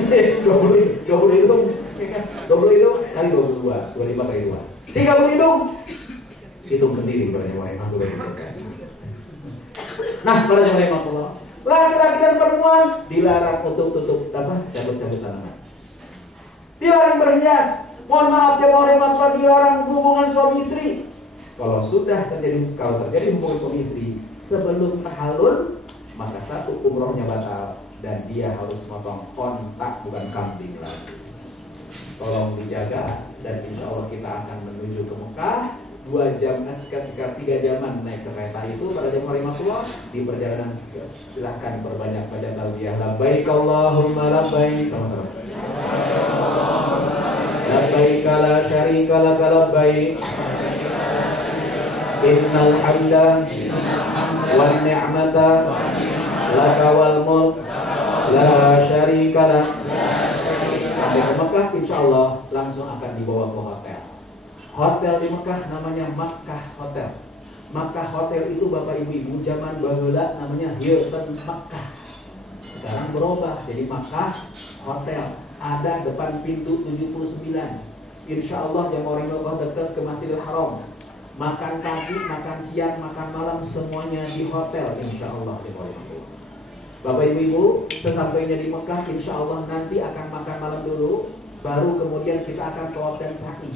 20 hidung kali 22, 25 kali 2. 30 hidung. Hitung sendiri para jemaah yang aku. Nah, para jemaah yang aku, laki-laki dan perempuan dilarang untuk tutup cabut-cabut tanaman. Dilarang berhias. Mohon maaf jemaah yang aku, dilarang hubungan suami istri. Kalau terjadi hubungan suami istri sebelum tahallul, maka satu umrohnya batal dan dia harus motong kontak, bukan kambing lagi. Tolong dijaga dan insya Allah kita akan menuju ke Mekah 2 jam, sekitar 3 jaman naik ke kereta itu. Pada jam 5 di perjalanan silahkan berbanyak baca talbiyah labbaik Allahumma labbaik, sama-sama. Labbaik la syarika laka labbaik innal hamda wan ni'mata laka wal mulk la syarika lak. Sampai ke Mekah insya Allah langsung akan dibawa ke hotel. Hotel di Mekah namanya Makkah Hotel. Makkah Hotel itu Bapak Ibu zaman baheula namanya Hilton Makkah. Sekarang berubah jadi Makkah Hotel. Ada depan pintu 79. Insya Allah jamaah Allah dekat ke Masjidil Haram. Makan pagi, makan siang, makan malam semuanya di hotel insya Allah jamaah Allah. Bapak Ibu, sesampainya di Mekah insya Allah nanti akan makan malam dulu, baru kemudian kita akan tawaf dan sa'i.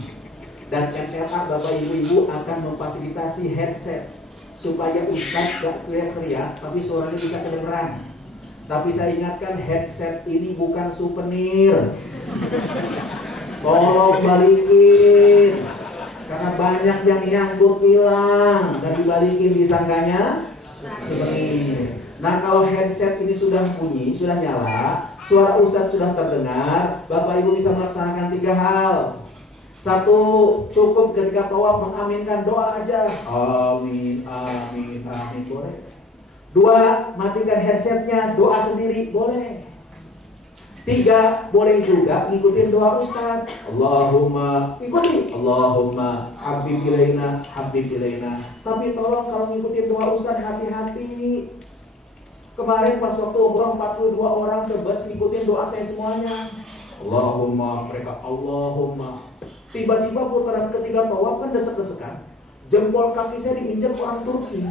Dan MLA Bapak Ibu akan memfasilitasi headset supaya Ustaz gak teriak-teriak tapi suaranya bisa kedengeran. Tapi saya ingatkan headset ini bukan souvenir. Tolong balikin, karena banyak yang nyangkut hilang, dan dibalikin disangkanya souvenir. Nah kalau headset ini sudah bunyi, sudah nyala, suara Ustadz sudah terdengar, Bapak Ibu bisa melaksanakan 3 hal. 1, cukup ketika tawaf mengaminkan doa aja. Amin, amin, amin, boleh. 2, matikan headsetnya, doa sendiri, boleh. 3, boleh juga ngikutin doa Ustadz. Allahumma, ikuti. Allahumma habib ilaina, habib ilaina. Tapi tolong kalau ngikutin doa Ustadz hati-hati. Kemarin pas waktu umroh 42 orang sebes ngikutin doa saya semuanya. Allahumma, mereka Allahumma. Tiba-tiba putaran ketiga tawaf kan desek-desekan. Jempol kaki saya diinjak orang Turki.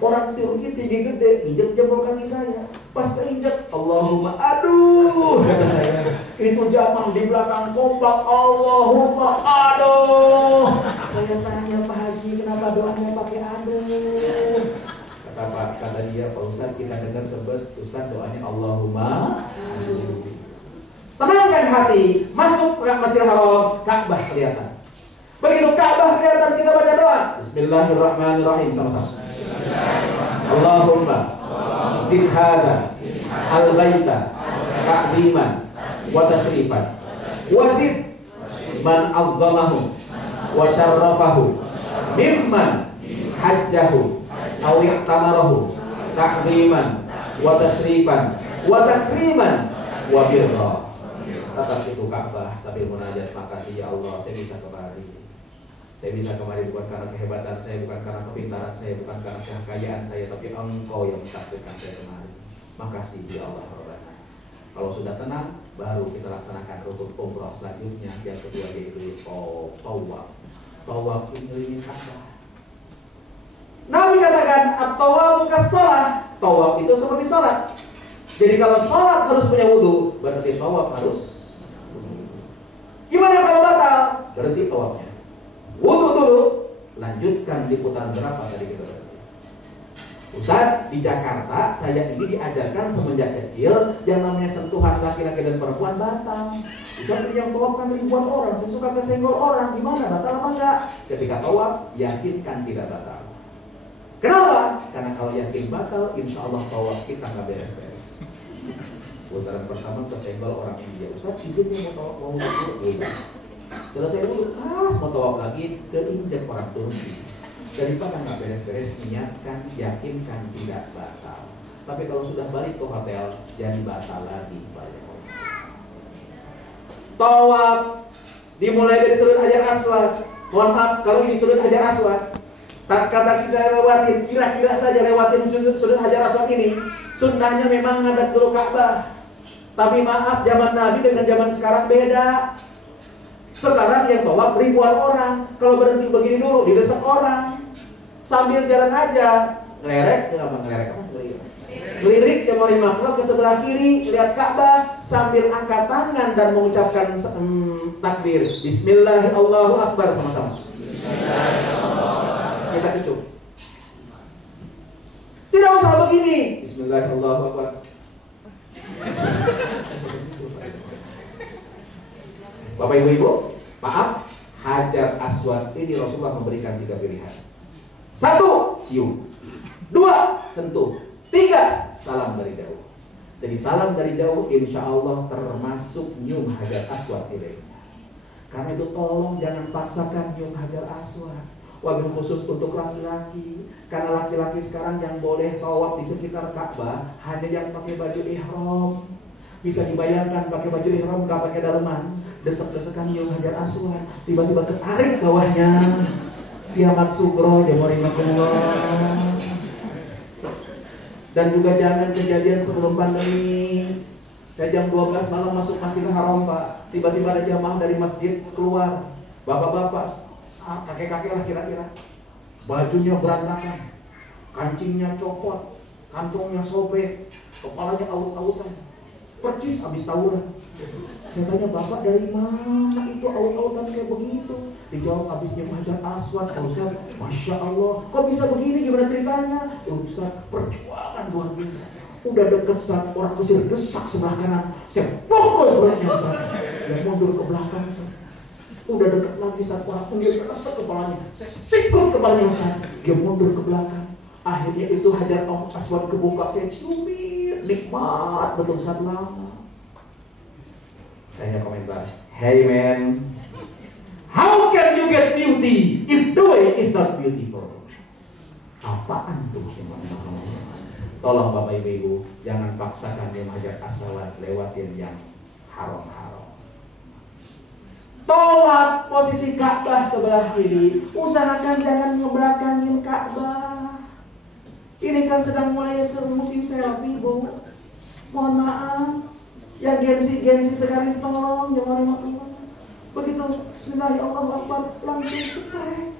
Orang Turki tinggi gede, injek jempol kaki saya. Pas keinjek, Allahumma, aduh, kata saya. Itu jamaah di belakang kompak, Allahumma, aduh. Saya tanya Pak Haji, kenapa doanya pakai aduh? Kata dia, Pak Ustaz kita dengar sebes Ustaz doanya Allahumma aduh. Tenangkan hati, masuk ke Masjidil Haram, Ka'bah kelihatan. Begitu Ka'bah kelihatan kita baca doa. Bismillahirrahmanirrahim sama-sama. Allahumma zid hada al-baita ta'ziman wa tashrifan wa zid man azzamahu wa syarrafahu mimman hajjahu aw i'tamarahu ta'ziman wa tashrifan wa takriman wa birra. Tatap itu Ka'bah sambil munajat, makasih ya Allah saya bisa kemari. Saya bisa kemari bukan karena kehebatan saya, bukan karena kepintaran saya, bukan karena kekayaan saya, tapi Engkau yang mentakdirkan saya kemari. Makasih ya Allah Rabbana. Kalau sudah tenang, baru kita laksanakan rukun umrah selanjutnya. Yang kedua yaitu tawaf. Tawaf ini Ka'bah. Nabi katakan at-tawafu kas-shalah. Tawaf itu seperti salat. Jadi kalau salat harus punya wudu, berarti tawaf harus. Gimana kalau batal? Berhenti tawafnya. Wudu dulu, lanjutkan di putaran berapa tadi kita berarti. Ustaz, di Jakarta saya ini diajarkan semenjak kecil yang namanya sentuhan laki-laki dan perempuan batal. Ustaz, yang tawaf kan ribuan orang, saya suka kesenggol orang, gimana batal apa enggak? Ketika tawaf, yakinkan tidak batal. Kenapa? Karena kalau yakin batal, insya Allah tawaf kita nggak beres-beres. Putaran pertama kesenggol orang India. Ustaz, izinnya mau tawaf mau wudu. Selesai dulu, mau tawaf lagi, keinjak orang Turki. Daripada nggak beres-beres, niatkan, yakinkan tidak batal. Tapi kalau sudah balik ke hotel, jadi batal lagi. Tawaf dimulai dari sudut Hajar Aswad. Mohon maaf, kalau ini sudut Hajar Aswad, tak kata kita lewatin, kira-kira saja lewatin sudut Hajar Aswad ini. Sunnahnya memang ngadep dulu Ka'bah. Tapi maaf, zaman Nabi dengan zaman sekarang beda. Sekarang yang tawaf ribuan orang. Kalau berhenti begini dulu, didesak orang. Sambil jalan aja, ngelerek, ngelirik yang mau makhluk ke sebelah kiri, lihat Ka'bah, sambil angkat tangan dan mengucapkan takbir. Bismillah, Allahu Akbar sama-sama. Kita kecup. Tidak usah begini. Bismillah, Allahu Akbar. Bapak ibu-ibu, maaf, Hajar Aswad ini Rasulullah memberikan 3 pilihan. 1, cium. 2, sentuh. 3, salam dari jauh. Jadi salam dari jauh insya Allah termasuk nyium Hajar Aswad ini. Karena itu tolong jangan paksakan nyium Hajar Aswad. Wabil khusus untuk laki-laki. Karena laki-laki sekarang yang boleh tawaf di sekitar Ka'bah hanya yang pakai baju ihram. Bisa dibayangkan pakai baju ihram gak pakai daleman, desek-desekan nyium Hajar Aswad, tiba-tiba tertarik bawahnya. Kiamat sugro jamorimakumullah. Dan juga jangan kejadian sebelum pandemi. Saya jam 12 malam masuk Masjidil Haram, Pak. Tiba-tiba ada jamaah dari masjid keluar. Bapak-bapak, kakek-kakek lah kira-kira. Bajunya berantakan, kancingnya copot, kantongnya sobek, kepalanya aut-autan. Percis habis tawuran. Saya tanya, Bapak dari mana itu aut-autan kayak begitu? Dijawab, habisnya Hajar Aswad, Ustaz. Masya Allah, kok bisa begini? Gimana ceritanya? Ustaz, perjuangan luar biasa. Udah deket Ustaz, orang kusir desak sebelah kanan. Saya pukul beratnya Ustaz. Dia mundur ke belakang. Udah deket lagi Ustaz, orang kusir desak kepalanya. Saya sikut kepalanya Ustaz. Dia mundur ke belakang. Akhirnya itu Hajar Aswad kebuka, saya ciumin. Nikmat betul Ustaz lama. Saya komentar, hey man, how can you get beauty if the way is not beautiful? Apaan tuh? Tolong Bapak Ibu, jangan paksakan yang Hajar Aswad, lewatin yang haram-haram. Tawaf posisi Ka'bah sebelah kiri, usahakan jangan ngebelakangin Ka'bah. Ini kan sedang mulai musim selfie, Bu. Mohon maaf. Ya gengsi sekarang tolong jangan makhluk. Begitu Bismillahirrahmanirrahim langsung cetek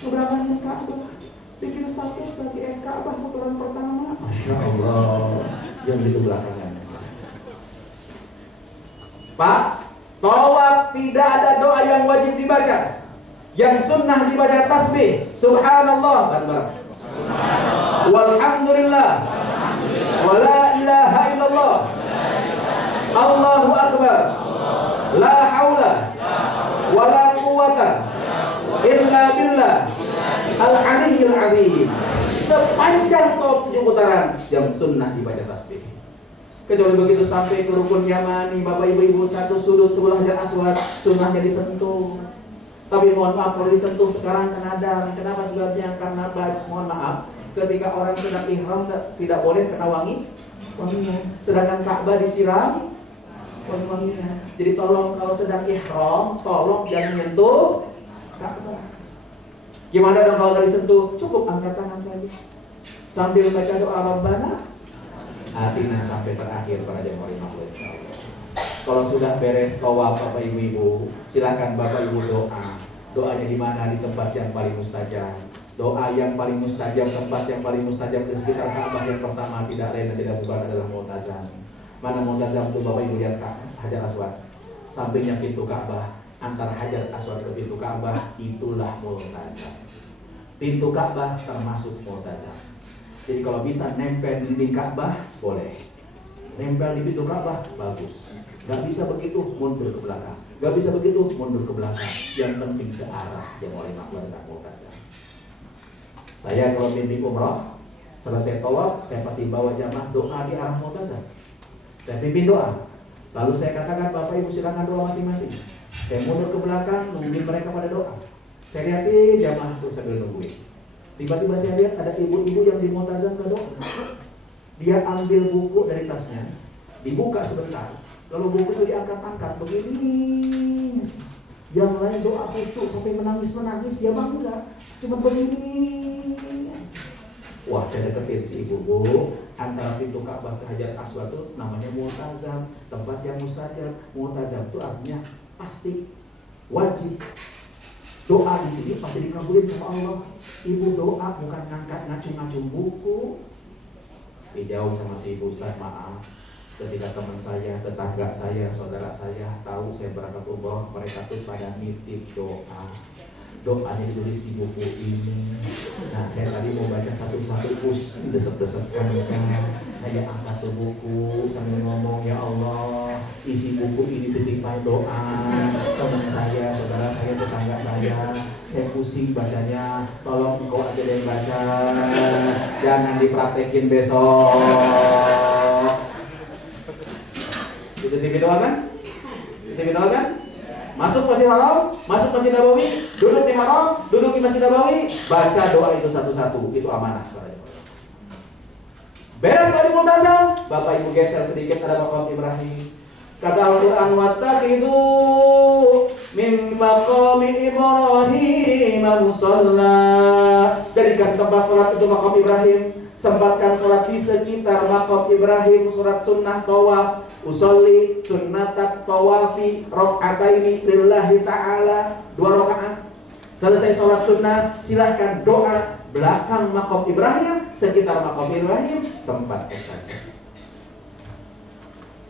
ngebelakangin Ka'bah. Bikin status bagi Ka'bah putaran pertama. Masya Allah. Yang itu belakangan. Pak, tawaf tidak ada doa yang wajib dibaca. Yang sunnah dibaca tasbih. Subhanallah. Subhanallah. Walhamdulillah. Wala ilaha illallah. Allahu Akbar. La haula wala quwwata illa billah al-aliyyil azim. Sepanjang tawaf 7 putaran yang sunnah dibaca tasbih. Kecuali begitu sampai ke rukun Yamani, Bapak Ibu satu sudut sebelah Hajar Aswad, sunnahnya disentuh. Tapi mohon maaf kalau disentuh sekarang kan ada. Kenapa sebabnya? Karena mohon maaf, ketika orang sedang ihram tidak boleh kena wanginya. Sedangkan Ka'bah disiram wangi-wanginya. Jadi tolong kalau sedang ihram, tolong jangan menyentuh Ka'bah. Gimana dong kalau dari sentuh? Cukup angkat tangan saja sambil baca doa Rabbana Atina sampai terakhir para jemaah makhluk. Kalau sudah beres tawaf Bapak Ibu, silakan Bapak Ibu doa. Doanya di mana? Di tempat yang paling mustajab. Doa yang paling mustajab, tempat yang paling mustajab di sekitar Ka'bah yang pertama tidak lain dan tidak bukan adalah Multazam. Mana Multazam itu Bapak Ibu lihat Hajar Aswad. Sampingnya pintu Ka'bah, antara Hajar Aswad ke pintu Ka'bah itulah Multazam. Pintu Ka'bah termasuk Multazam. Jadi kalau bisa nempel di dinding Ka'bah boleh. Nempel di pintu Ka'bah bagus. Gak bisa begitu mundur ke belakang. Gak bisa begitu mundur ke belakang. Yang penting searah yang oleh makhluk dan Multazam. Saya kalau mimpi umrah, selesai tawaf, saya pasti bawa jamaah doa di arah Multazam. Saya pimpin doa. Lalu saya katakan, Bapak Ibu silakan doa masing-masing. Saya mundur ke belakang, nungguin mereka pada doa. Saya lihatin jamaah tuh sambil nungguin. Tiba-tiba saya lihat ada ibu-ibu yang di Mu'tazam gak doa. Dia ambil buku dari tasnya, dibuka sebentar. Kalau buku itu diangkat-angkat begini. Yang lain doa khusyuk sampai menangis-menangis, dia mah enggak, cuma begini. Wah, saya deketin si ibu-ibu. Antara pintu Ka'bah ke Hajar Aswad itu namanya Mu'tazam, tempat yang mustajab. Mu'tazam itu artinya pasti, wajib. Doa di sini pasti dikabulin sama Allah. Ibu doa bukan ngangkat ngacung-ngacung buku. Dijawab sama si ibu, Ustaz, maaf. Ketika teman saya, tetangga saya, saudara saya tahu saya berangkat umroh, mereka tuh pada nitip doa. Doanya ditulis di buku ini. Nah, saya tadi mau baca satu-satu, pusing desek-desekan. Saya angkat tuh buku sambil ngomong, ya Allah, isi buku ini titipan doa teman saya, saudara saya, tetangga saya. Saya pusing bacanya, tolong engkau aja yang baca, jangan dipraktekin besok. Itu TV doa kan? TV doa kan? Masuk Masjid Haram, masuk Masjid Nabawi, duduk di Haram, duduk di Masjid Nabawi, baca doa itu satu-satu, itu amanah. Beres tadi Mu'tazam, Bapak Ibu geser sedikit, ada maqam Ibrahim. Kata Al-Quran, wattakhidhu min maqami Ibrahim musalla. Jadikan tempat sholat itu maqam Ibrahim. Sempatkan sholat di sekitar maqam Ibrahim. Surat sunnah tawaf, usolli sunnatat tawafi rok'ataini lillahi ta'ala, 2 rakaat. Selesai sholat sunnah, silahkan doa belakang maqam Ibrahim, sekitar maqam Ibrahim, tempat mustajab.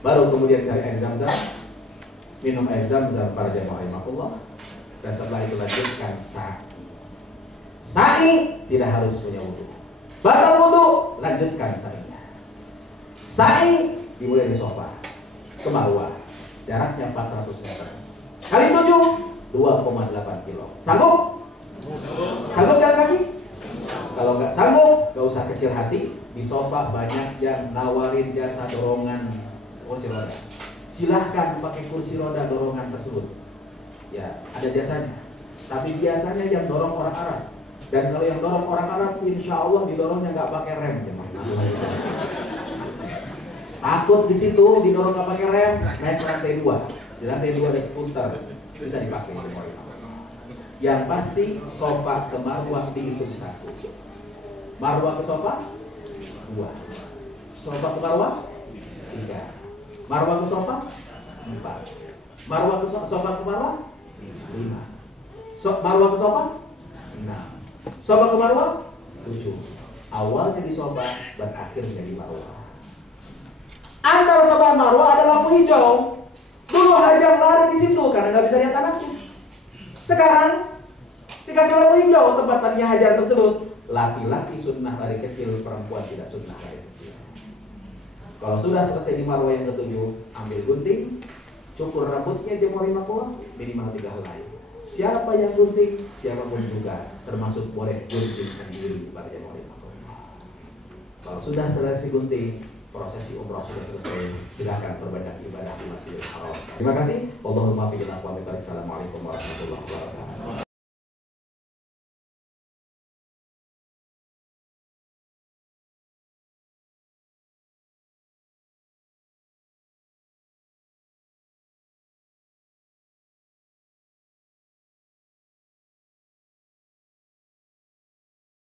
Baru kemudian cari air zam-zam, minum air zam-zam para jamaah rahimakumullah, dan setelah itu lanjutkan sa'i. Sa'i tidak harus punya wudu. Batal wudu, lanjutkan sa'inya. Sa'i dimulai di sofa ke Marwah, jaraknya 400 meter. Kali 7, 2,8 kilo. Sanggup? Sanggup jalan kaki? Kalau nggak sanggup, nggak usah kecil hati. Di sofa banyak yang nawarin jasa dorongan kursi roda. Silahkan pakai kursi roda dorongan tersebut. Ya, ada jasanya. Tapi biasanya yang dorong orang Arab. Dan kalau yang dorong orang Arab, insya Allah didorongnya nggak pakai rem. Takut di situ didorong nggak pakai rem, naik ke lantai 2. Di lantai 2 ada seputar, bisa dipakai. Yang pasti sofa ke Marwah dihitung 1. Marwah ke sofa 2. Sofa ke Marwah 3. Marwah ke sofa 4. Marwah ke sofa ke Marwah 5. Marwah ke sofa 6. Sofa ke Marwah 7. Awalnya di sofa dan akhirnya di Marwah. Antara sofa dan Marwah ada lampu hijau. Dulu Hajar lari di situ karena nggak bisa lihat anaknya. Sekarang dikasih lampu hijau, tempat tadinya Hajar tersebut. Laki-laki sunnah dari kecil, perempuan tidak sunnah dari kecil. Kalau sudah selesai di Marwah yang ke-7, ambil gunting, cukur rambutnya jemur 5 minimal 3 helai. Siapa yang gunting, siapapun juga, termasuk boleh gunting sendiri pada jemur 5. Kalau sudah selesai gunting, prosesi umrah sudah selesai. Silakan perbanyak ibadah di Masjidil Haram. Terima kasih. Allahumma fiqhna wa Assalamualaikum warahmatullahi wabarakatuh.